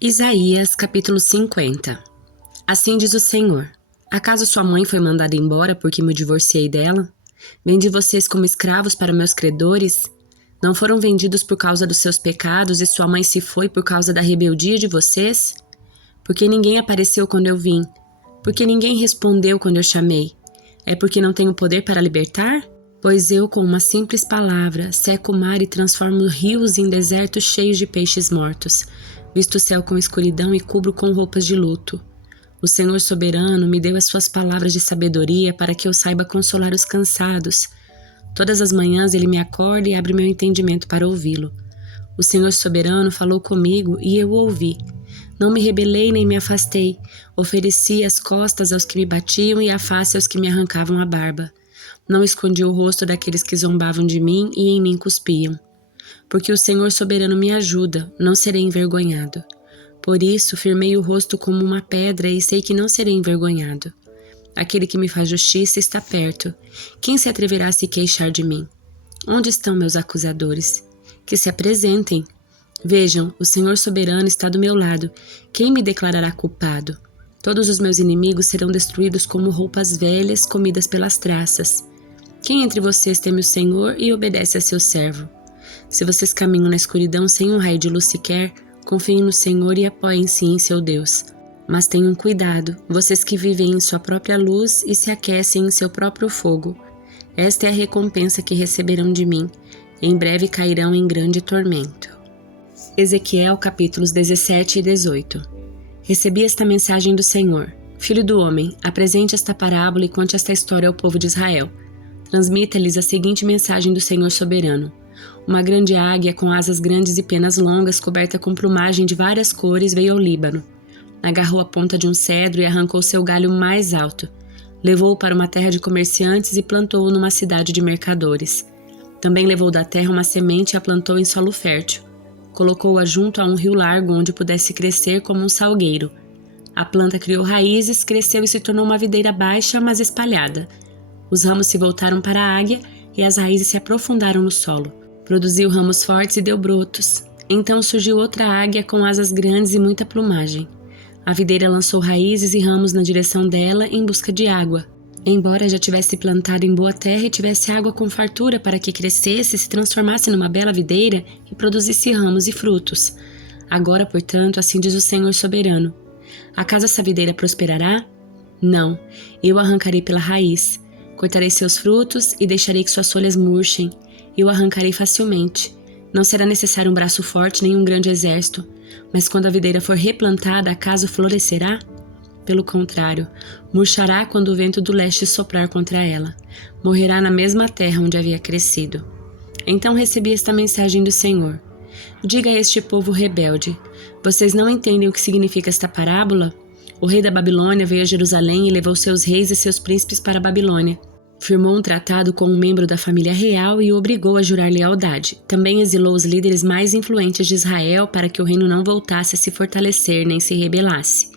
Isaías capítulo 50. Assim diz o Senhor: acaso sua mãe foi mandada embora porque me divorciei dela? Vendi vocês como escravos para meus credores? Não foram vendidos por causa dos seus pecados e sua mãe se foi por causa da rebeldia de vocês? Porque ninguém apareceu quando eu vim? Porque ninguém respondeu quando eu chamei? É porque não tenho poder para libertar? Pois eu, com uma simples palavra, seco o mar e transformo rios em desertos cheios de peixes mortos. Visto o céu com escuridão e cubro com roupas de luto. O Senhor soberano me deu as suas palavras de sabedoria para que eu saiba consolar os cansados. Todas as manhãs ele me acorda e abre meu entendimento para ouvi-lo. O Senhor soberano falou comigo e eu o ouvi. Não me rebelei nem me afastei. Ofereci as costas aos que me batiam e a face aos que me arrancavam a barba. Não escondi o rosto daqueles que zombavam de mim e em mim cuspiam. Porque o Senhor soberano me ajuda, não serei envergonhado. Por isso, firmei o rosto como uma pedra e sei que não serei envergonhado. Aquele que me faz justiça está perto. Quem se atreverá a se queixar de mim? Onde estão meus acusadores? Que se apresentem. Vejam, o Senhor soberano está do meu lado. Quem me declarará culpado? Todos os meus inimigos serão destruídos como roupas velhas comidas pelas traças. Quem entre vocês teme o Senhor e obedece a seu servo? Se vocês caminham na escuridão sem um raio de luz sequer, confiem no Senhor e apoiem-se em seu Deus. Mas tenham cuidado, vocês que vivem em sua própria luz e se aquecem em seu próprio fogo. Esta é a recompensa que receberão de mim. Em breve cairão em grande tormento. Ezequiel capítulos 17 e 18. Recebi esta mensagem do Senhor. Filho do homem, apresente esta parábola e conte esta história ao povo de Israel. Transmita-lhes a seguinte mensagem do Senhor soberano. Uma grande águia com asas grandes e penas longas, coberta com plumagem de várias cores, veio ao Líbano. Agarrou a ponta de um cedro e arrancou seu galho mais alto. Levou-o para uma terra de comerciantes e plantou-o numa cidade de mercadores. Também levou da terra uma semente e a plantou em solo fértil. Colocou-a junto a um rio largo onde pudesse crescer como um salgueiro. A planta criou raízes, cresceu e se tornou uma videira baixa, mas espalhada. Os ramos se voltaram para a águia e as raízes se aprofundaram no solo. Produziu ramos fortes e deu brotos. Então surgiu outra águia com asas grandes e muita plumagem. A videira lançou raízes e ramos na direção dela em busca de água. Embora já tivesse plantado em boa terra e tivesse água com fartura para que crescesse, se transformasse numa bela videira e produzisse ramos e frutos. Agora, portanto, assim diz o Senhor soberano. Acaso essa videira prosperará? Não, eu a arrancarei pela raiz. Cortarei seus frutos e deixarei que suas folhas murchem. Eu arrancarei facilmente. Não será necessário um braço forte nem um grande exército. Mas quando a videira for replantada, acaso florescerá? Pelo contrário, murchará quando o vento do leste soprar contra ela. Morrerá na mesma terra onde havia crescido. Então recebi esta mensagem do Senhor. Diga a este povo rebelde: vocês não entendem o que significa esta parábola? O rei da Babilônia veio a Jerusalém e levou seus reis e seus príncipes para a Babilônia. Firmou um tratado com um membro da família real e o obrigou a jurar lealdade. Também exilou os líderes mais influentes de Israel para que o reino não voltasse a se fortalecer nem se rebelasse.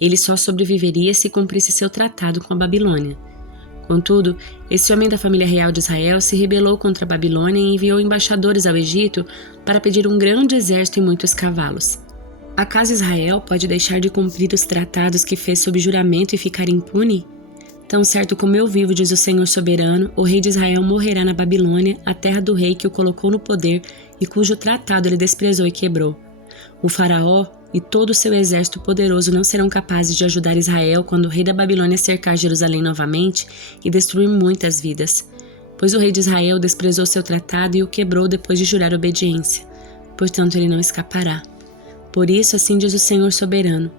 Ele só sobreviveria se cumprisse seu tratado com a Babilônia. Contudo, esse homem da família real de Israel se rebelou contra a Babilônia e enviou embaixadores ao Egito para pedir um grande exército e muitos cavalos. Acaso Israel pode deixar de cumprir os tratados que fez sob juramento e ficar impune? Tão certo como eu vivo, diz o Senhor soberano, o rei de Israel morrerá na Babilônia, a terra do rei que o colocou no poder e cujo tratado ele desprezou e quebrou. O faraó e todo o seu exército poderoso não serão capazes de ajudar Israel quando o rei da Babilônia cercar Jerusalém novamente e destruir muitas vidas, pois o rei de Israel desprezou seu tratado e o quebrou depois de jurar obediência. Portanto, ele não escapará. Por isso, assim diz o Senhor soberano: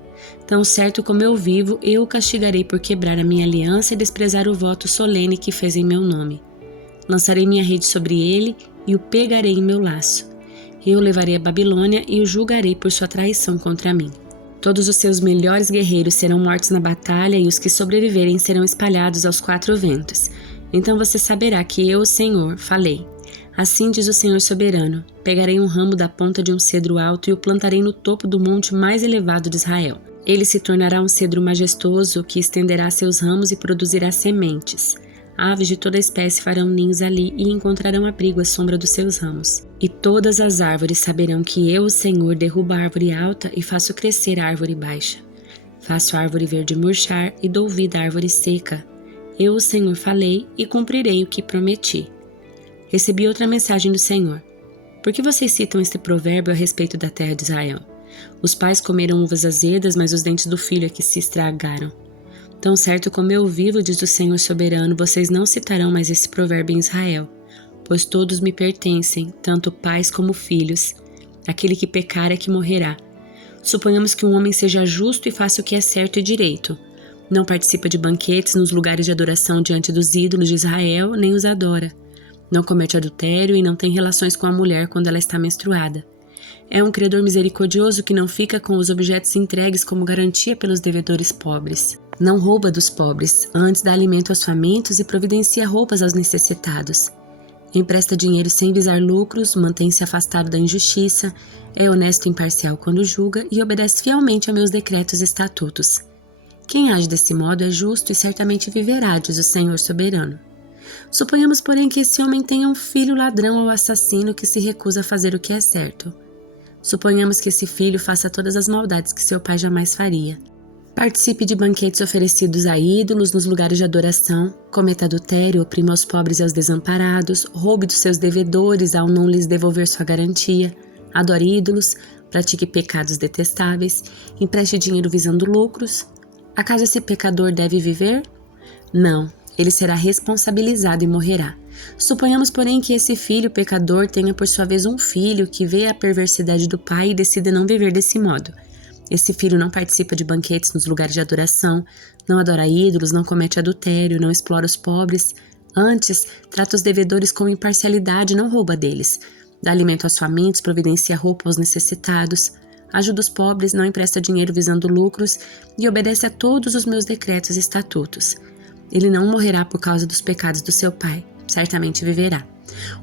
tão certo como eu vivo, eu o castigarei por quebrar a minha aliança e desprezar o voto solene que fez em meu nome. Lançarei minha rede sobre ele e o pegarei em meu laço. Eu o levarei à Babilônia e o julgarei por sua traição contra mim. Todos os seus melhores guerreiros serão mortos na batalha e os que sobreviverem serão espalhados aos 4 ventos. Então você saberá que eu, o Senhor, falei. Assim diz o Senhor soberano: pegarei um ramo da ponta de um cedro alto e o plantarei no topo do monte mais elevado de Israel. Ele se tornará um cedro majestoso que estenderá seus ramos e produzirá sementes. Aves de toda espécie farão ninhos ali e encontrarão abrigo à sombra dos seus ramos. E todas as árvores saberão que eu, o Senhor, derrubo a árvore alta e faço crescer a árvore baixa. Faço a árvore verde murchar e dou vida à árvore seca. Eu, o Senhor, falei e cumprirei o que prometi. Recebi outra mensagem do Senhor. Por que vocês citam este provérbio a respeito da terra de Israel? Os pais comeram uvas azedas, mas os dentes do filho é que se estragaram. Tão certo como eu vivo, diz o Senhor soberano, vocês não citarão mais esse provérbio em Israel, pois todos me pertencem, tanto pais como filhos. Aquele que pecar é que morrerá. Suponhamos que um homem seja justo e faça o que é certo e direito. Não participa de banquetes nos lugares de adoração diante dos ídolos de Israel, nem os adora. Não comete adultério e não tem relações com a mulher quando ela está menstruada. É um credor misericordioso que não fica com os objetos entregues como garantia pelos devedores pobres. Não rouba dos pobres, antes dá alimento aos famintos e providencia roupas aos necessitados. Empresta dinheiro sem visar lucros, mantém-se afastado da injustiça, é honesto e imparcial quando julga e obedece fielmente a meus decretos e estatutos. Quem age desse modo é justo e certamente viverá, diz o Senhor soberano. Suponhamos, porém, que esse homem tenha um filho ladrão ou assassino que se recusa a fazer o que é certo. Suponhamos que esse filho faça todas as maldades que seu pai jamais faria. Participe de banquetes oferecidos a ídolos nos lugares de adoração, cometa adultério, oprima aos pobres e aos desamparados, roube dos seus devedores ao não lhes devolver sua garantia, adore ídolos, pratique pecados detestáveis, empreste dinheiro visando lucros. Acaso esse pecador deve viver? Não, ele será responsabilizado e morrerá. Suponhamos, porém, que esse filho pecador tenha por sua vez um filho que vê a perversidade do pai e decida não viver desse modo. Esse filho não participa de banquetes nos lugares de adoração, não adora ídolos, não comete adultério, não explora os pobres. Antes, trata os devedores com imparcialidade e não rouba deles. Dá alimento aos famintos, providencia roupa aos necessitados. Ajuda os pobres, não empresta dinheiro visando lucros e obedece a todos os meus decretos e estatutos. Ele não morrerá por causa dos pecados do seu pai, certamente viverá.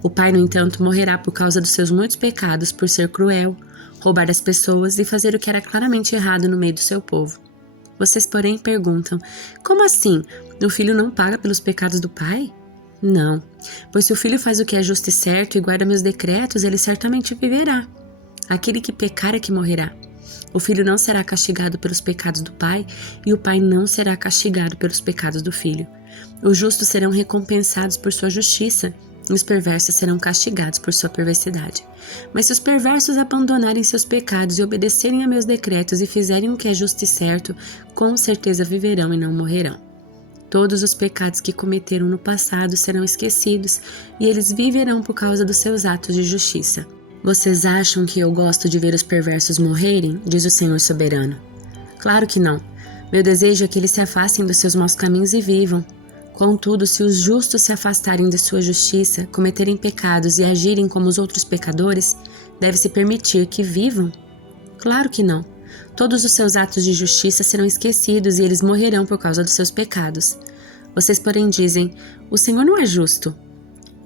O pai, no entanto, morrerá por causa dos seus muitos pecados, por ser cruel, roubar das pessoas e fazer o que era claramente errado no meio do seu povo. Vocês, porém, perguntam, como assim? O filho não paga pelos pecados do pai? Não, pois se o filho faz o que é justo e certo e guarda meus decretos, ele certamente viverá. Aquele que pecar é que morrerá. O filho não será castigado pelos pecados do pai e o pai não será castigado pelos pecados do filho. Os justos serão recompensados por sua justiça e os perversos serão castigados por sua perversidade. Mas se os perversos abandonarem seus pecados e obedecerem a meus decretos e fizerem o que é justo e certo, com certeza viverão e não morrerão. Todos os pecados que cometeram no passado serão esquecidos e eles viverão por causa dos seus atos de justiça. Vocês acham que eu gosto de ver os perversos morrerem? Diz o Senhor soberano. Claro que não. Meu desejo é que eles se afastem dos seus maus caminhos e vivam. Contudo, se os justos se afastarem de sua justiça, cometerem pecados e agirem como os outros pecadores, deve-se permitir que vivam? Claro que não. Todos os seus atos de justiça serão esquecidos e eles morrerão por causa dos seus pecados. Vocês, porém, dizem, o Senhor não é justo.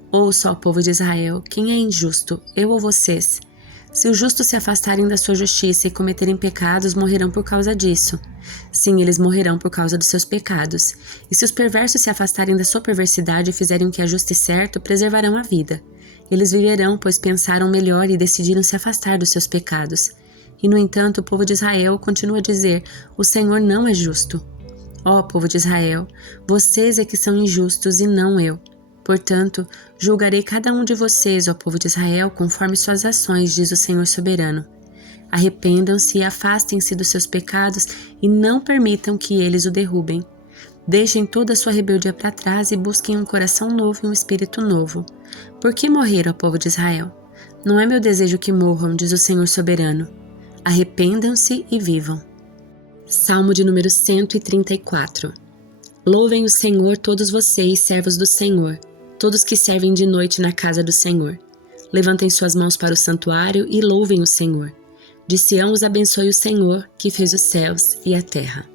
Ouça, ó povo de Israel, quem é injusto, eu ou vocês? Se os justos se afastarem da sua justiça e cometerem pecados, morrerão por causa disso. Sim, eles morrerão por causa dos seus pecados. E se os perversos se afastarem da sua perversidade e fizerem o que é justo e certo, preservarão a vida. Eles viverão, pois pensaram melhor e decidiram se afastar dos seus pecados. E, no entanto, o povo de Israel continua a dizer, o Senhor não é justo. Ó povo de Israel, vocês é que são injustos e não eu. Portanto, julgarei cada um de vocês, ó povo de Israel, conforme suas ações, diz o Senhor soberano. Arrependam-se e afastem-se dos seus pecados e não permitam que eles o derrubem. Deixem toda a sua rebeldia para trás e busquem um coração novo e um espírito novo. Por que morrer, ó povo de Israel? Não é meu desejo que morram, diz o Senhor soberano. Arrependam-se e vivam. Salmo de número 134. Louvem o Senhor todos vocês, servos do Senhor, todos que servem de noite na casa do Senhor. Levantem suas mãos para o santuário e louvem o Senhor. De Sião os abençoe o Senhor, que fez os céus e a terra.